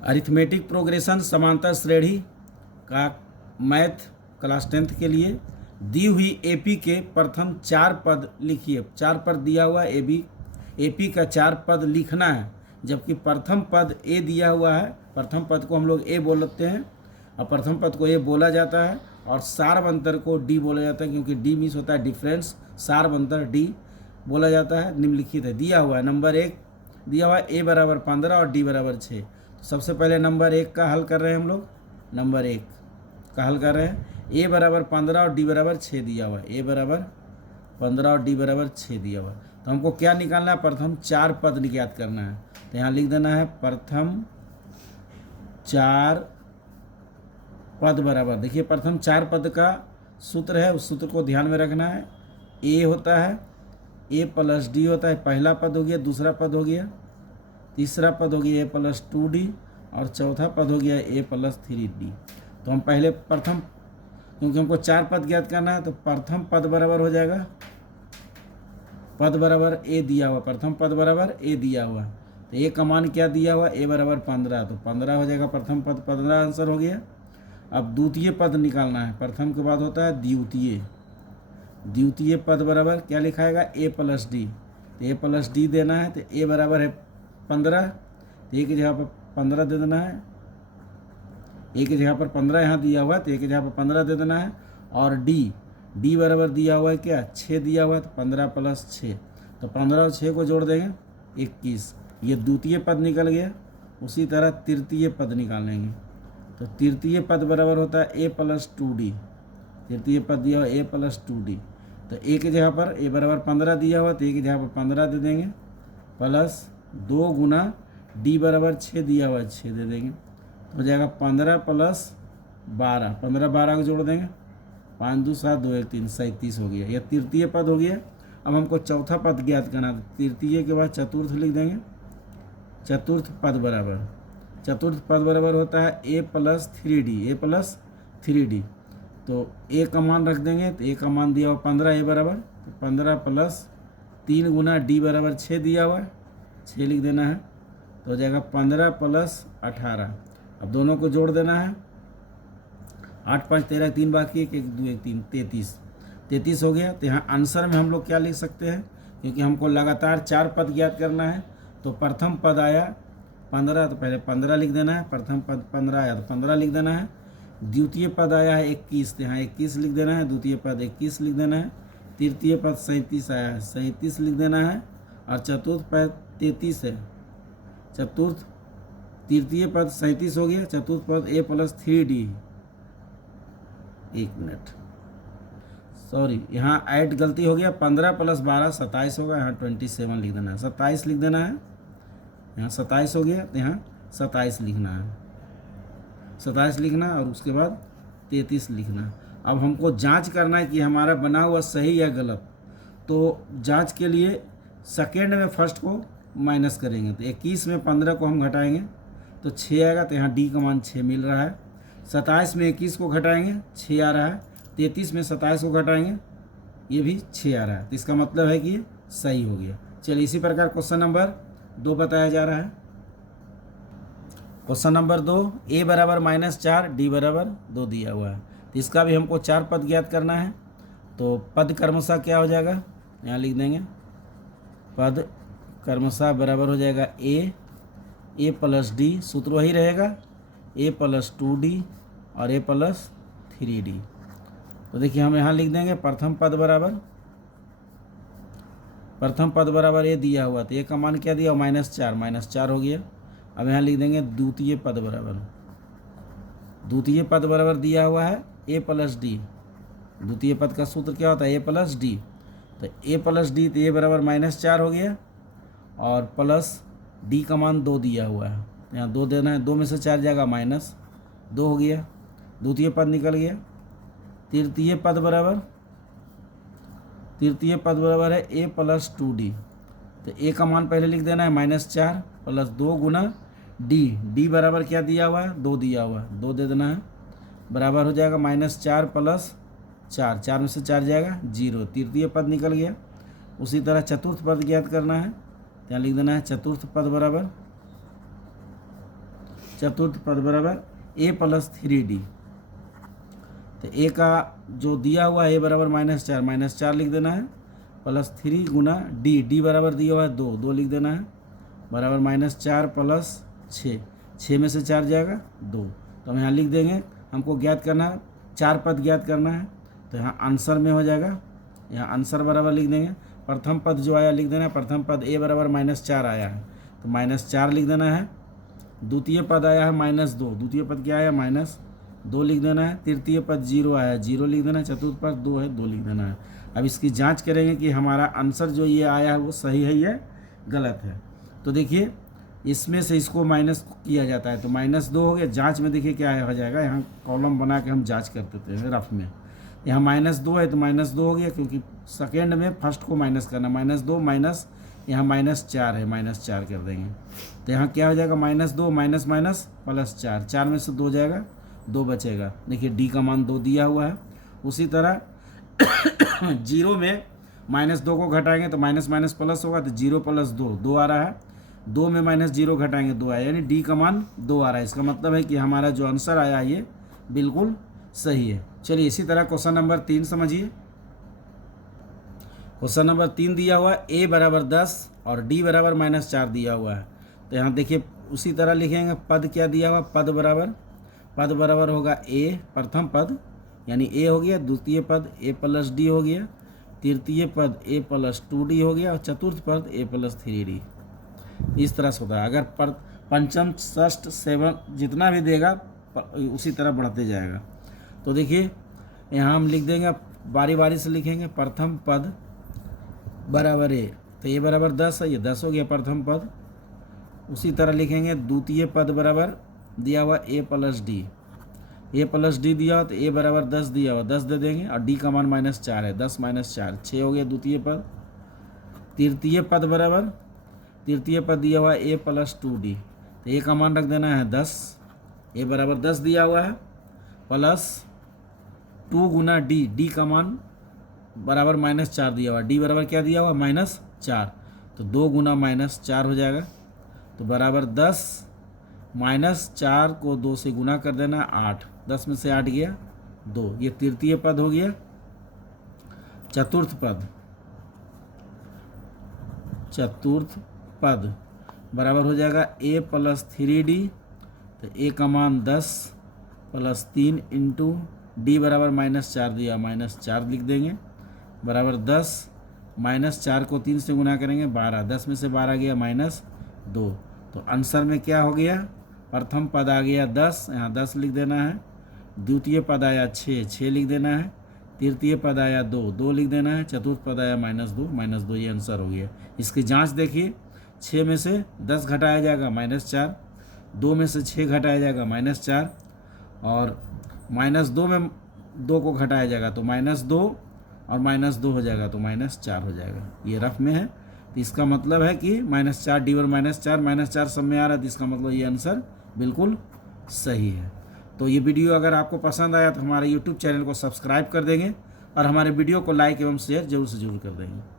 Arithmetic progression समांतर श्रेणी का मैथ क्लास 10th के लिए दी हुई एपी के प्रथम 4 पद लिखिए। 4 पद दिया हुआ है, एपी का 4 पद लिखना है, जबकि प्रथम पद ए दिया हुआ है। प्रथम पद को हम लोग ए बोलते हैं और प्रथम पद को ए बोला जाता है और सार्वंतर को डी बोला जाता है, क्योंकि डी मीन्स होता है डिफरेंस, सार्वंतर डी बोला जाता है। निम्नलिखित है, दिया हुआ है नंबर 1 दिया हुआ है ए बराबर 15 और डी बराबर 6। तो सबसे पहले नंबर 1 का हल कर रहे हैं हम लोग, नंबर 1 का हल कर रहे हैं। ए बराबर 15 और डी बराबर 6 दिया हुआ है, ए बराबर 15 और डी बराबर 6 दिया हुआ है। तो हमको क्या निकालना है, प्रथम 4 पद ज्ञात करना है। तो यहाँ लिख देना है प्रथम 4 पद बराबर, देखिए प्रथम 4 पद का सूत्र है, उस सूत्र को ध्यान में रखना है। ए होता है ए प्लस डी होता है, पहला पद हो गया, दूसरा पद हो गया, तीसरा पद हो गया ए प्लस 2d और चौथा पद हो गया ए प्लस 3d। तो हम पहले प्रथम, क्योंकि हमको 4 पद ज्ञात करना है, तो प्रथम पद बराबर हो जाएगा पद बराबर ए दिया हुआ, प्रथम पद बराबर ए दिया हुआ। तो ए का मान क्या दिया हुआ, ए बराबर 15, तो 15 हो जाएगा प्रथम पद, 15 आंसर हो गया। अब द्वितीय पद निकालना है, प्रथम के बाद होता है द्वितीय। द्वितीय पद बराबर क्या लिखाएगा, ए प्लस डी। तो ए प्लस डी देना है, तो ए बराबर है 15, तो ए की जगह पर 15 दे देना है। ए की जगह पर 15 यहाँ दिया हुआ है, तो ए की जगह पर 15 दे देना है। और डी बराबर दिया हुआ है क्या, 6 दिया हुआ है, तो 15 प्लस 6, तो 15 और 6 को जोड़ देंगे 21। ये द्वितीय पद निकल गया। उसी तरह तृतीय पद निकालेंगे, तो तृतीय पद बराबर होता है ए प्लस 2d। तृतीय पद दिया हुआ ए प्लस 2d, तो ए की जगह पर ए बराबर 15 दिया हुआ, तो ए की जगह पर 15 दे देंगे, प्लस 2 गुना डी बराबर 6 दिया हुआ, 6 दे देंगे, तो हो जाएगा 15 प्लस 12, 15 12 को जोड़ देंगे, 5 2 7 2 1 3, 37 हो गया। यह तृतीय पद हो गया। अब हमको चौथा पद ज्ञात करना है, तृतीय के बाद चतुर्थ लिख देंगे। चतुर्थ पद बराबर, चतुर्थ पद बराबर होता है ए प्लस 3d, ए प्लस 3d। तो ए का मान रख देंगे, तो ए का मान दिया हुआ 15, ए बराबर, तो 15 प्लस 3 गुना डी बराबर 6 दिया हुआ है, 6 लिख देना है, तो हो जाएगा 15 प्लस 18। अब दोनों को जोड़ देना है, 8 5 13, 3 बाकी, 1 1 2 1 3, 33 हो गया। तो यहाँ आंसर में हम लोग क्या लिख सकते हैं, क्योंकि हमको लगातार 4 पद ज्ञात करना है। तो प्रथम पद आया 15, तो पहले 15 लिख देना है, प्रथम पद 15 आया तो 15 लिख देना है। द्वितीय पद आया है 21, तो यहाँ 21 लिख देना है, द्वितीय पद 21 लिख देना है। तृतीय पद 37 आया है, 37 लिख देना है। और चतुर्थ पद 33 है, तृतीय पद 37 हो गया, चतुर्थ पद ए प्लस 3d। 1 मिनट, सॉरी यहाँ ऐड गलती हो गया, 15 प्लस 12 27 होगा, यहाँ 27 लिख देना है, 27 लिख देना है। यहाँ 27 हो गया, तो यहाँ 27 लिखना है, 27 लिखना और उसके बाद 33 लिखना। अब हमको जांच करना है कि हमारा बना हुआ सही या गलत। तो जांच के लिए सेकेंड में फर्स्ट को माइनस करेंगे, तो 21 में 15 को हम घटाएंगे तो 6 आएगा, तो यहाँ डी का मान 6 मिल रहा है। 27 में 21 को घटाएंगे 6 आ रहा है, 33 में 27 को घटाएंगे ये भी 6 आ रहा है, तो इसका मतलब है कि ये सही हो गया। चलिए इसी प्रकार क्वेश्चन नंबर 2 बताया जा रहा है। क्वेश्चन नंबर 2, ए बराबर -4 डी बराबर 2 दिया हुआ है, तो इसका भी हमको 4 पद ज्ञात करना है। तो पद क्रमशः क्या हो जाएगा, यहाँ लिख देंगे, पद क्रमशः बराबर हो जाएगा ए प्लस डी, सूत्र वही रहेगा, ए प्लस 2d और ए प्लस 3d। तो देखिए हम यहाँ लिख देंगे प्रथम पद बराबर ए दिया हुआ, तो ए का मान क्या दिया, -4 हो गया। अब यहाँ लिख देंगे द्वितीय पद बराबर दिया हुआ है ए प्लस डी। द्वितीय पद का सूत्र क्या होता है, ए प्लस डी। तो ए प्लस डी, तो ए बराबर -4 हो गया और प्लस डी का मान 2 दिया हुआ है, यहाँ 2 देना है, 2 में से 4 जाएगा -2 हो गया, द्वितीय पद निकल गया। तृतीय पद बराबर है ए प्लस 2d, तो ए का मान पहले लिख देना है -4 प्लस 2 गुना डी बराबर क्या दिया हुआ है, 2 दिया हुआ है, 2 दे देना है, बराबर हो जाएगा -4 प्लस 4, 4 में से 4 जाएगा 0, तृतीय पद निकल गया। उसी तरह चतुर्थ पद ज्ञात करना है, यहाँ लिख देना है चतुर्थ पद चतुर्थ पद बराबर ए प्लस 3d। तो ए का जो दिया हुआ है ए बराबर -4 लिख देना है, प्लस 3 गुना डी बराबर दिया हुआ है 2 लिख देना है, बराबर -4 प्लस 6 में से 4 जाएगा 2। तो हम यहाँ लिख देंगे, हमको ज्ञात करना है 4 पद ज्ञात करना है। तो यहाँ आंसर में हो जाएगा, यहाँ आंसर बराबर लिख देंगे, प्रथम पद जो आया लिख देना है, प्रथम पद ए बराबर -4 आया है तो -4 लिख देना है। द्वितीय पद आया है -2, द्वितीय पद क्या आया -2 लिख देना है। तृतीय पद 0 आया है 0 लिख देना है। चतुर्थ पद 2 है 2 लिख देना है। अब इसकी जांच करेंगे कि हमारा आंसर जो ये आया है वो सही है या गलत है। तो देखिए इसमें से इसको माइनस किया जाता है तो -2 हो गया। जांच में देखिए क्या हो जाएगा, यहाँ कॉलम बना के हम जांच करते थे रफ में। यहाँ -2 है तो -2 हो गया, क्योंकि सेकेंड में फर्स्ट को माइनस करना, -2 माइनस यहाँ -4 है, -4 कर देंगे। तो यहाँ क्या हो जाएगा, -2 माइनस प्लस 4 में से 2 जाएगा, 2 बचेगा। देखिए डी का मान 2 दिया हुआ है। उसी तरह 0 में -2 को घटाएंगे तो माइनस प्लस होगा, तो 0 प्लस 2 आ रहा है। 2 में -0 घटाएंगे 2 आया, यानी डी का मान 2 आ रहा है। इसका मतलब है कि हमारा जो आंसर आया ये बिल्कुल सही है। चलिए इसी तरह क्वेश्चन नंबर 3 समझिए। क्वेश्चन नंबर 3 दिया हुआ है a बराबर 10 और d बराबर -4 दिया हुआ है। तो यहाँ देखिए उसी तरह लिखेंगे, पद क्या दिया हुआ, पद बराबर होगा a प्रथम पद यानी a हो गया, द्वितीय पद a प्लस d हो गया, तृतीय पद a प्लस 2d हो गया और चतुर्थ पद a प्लस 3d। इस तरह से होता है। अगर पंचम षष्ठ सेवन जितना भी देगा उसी तरह बढ़ते जाएगा। तो देखिए यहाँ हम लिख देंगे, बारी बारी से लिखेंगे। प्रथम पद बराबर ए, तो ए बराबर 10 है, ये 10 हो गया प्रथम पद। उसी तरह लिखेंगे द्वितीय पद बराबर दिया हुआ ए प्लस डी दिया हुआ, तो ए बराबर 10 दिया हुआ, 10 दे देंगे और डी का मान -4 है, 10 - 4 6 हो गया द्वितीय पद। तृतीय पद दिया हुआ ए प्लस 2d, तो ए का मान रख देना है 10, ए बराबर 10 दिया हुआ है, प्लस 2 गुना डी का मान बराबर -4 दिया हुआ, डी बराबर क्या दिया हुआ -4, तो 2 गुना -4 हो जाएगा। तो बराबर 10 -4 को 2 से गुना कर देना 8, 10 में से 8 गया 2, ये तृतीय पद हो गया। चतुर्थ पद बराबर हो जाएगा a प्लस 3d, तो a का मान 10 प्लस 3 इंटू डी बराबर -4 दिया, -4 लिख देंगे, बराबर 10 -4 को 3 से गुना करेंगे 12, 10 में से 12 गया -2। तो आंसर में क्या हो गया, प्रथम पद आ गया 10, यहाँ 10 लिख देना है। द्वितीय पद आया 6 लिख देना है। तृतीय पद आया 2 लिख देना है। चतुर्थ पद आया -2 ये आंसर हो गया। इसकी जांच देखिए, 6 में से 10 घटाया जाएगा -4, 2 में से 6 घटाया जाएगा -4 और -2 में 2 को घटाया जाएगा तो -2 और -2 हो जाएगा तो -4 हो जाएगा। ये रफ में है, तो इसका मतलब है कि -4 डी और -4 सब में आ रहा है, तो इसका मतलब ये आंसर बिल्कुल सही है। तो ये वीडियो अगर आपको पसंद आया तो हमारे YouTube चैनल को सब्सक्राइब कर देंगे और हमारे वीडियो को लाइक एवं शेयर जरूर से जरूर कर देंगे।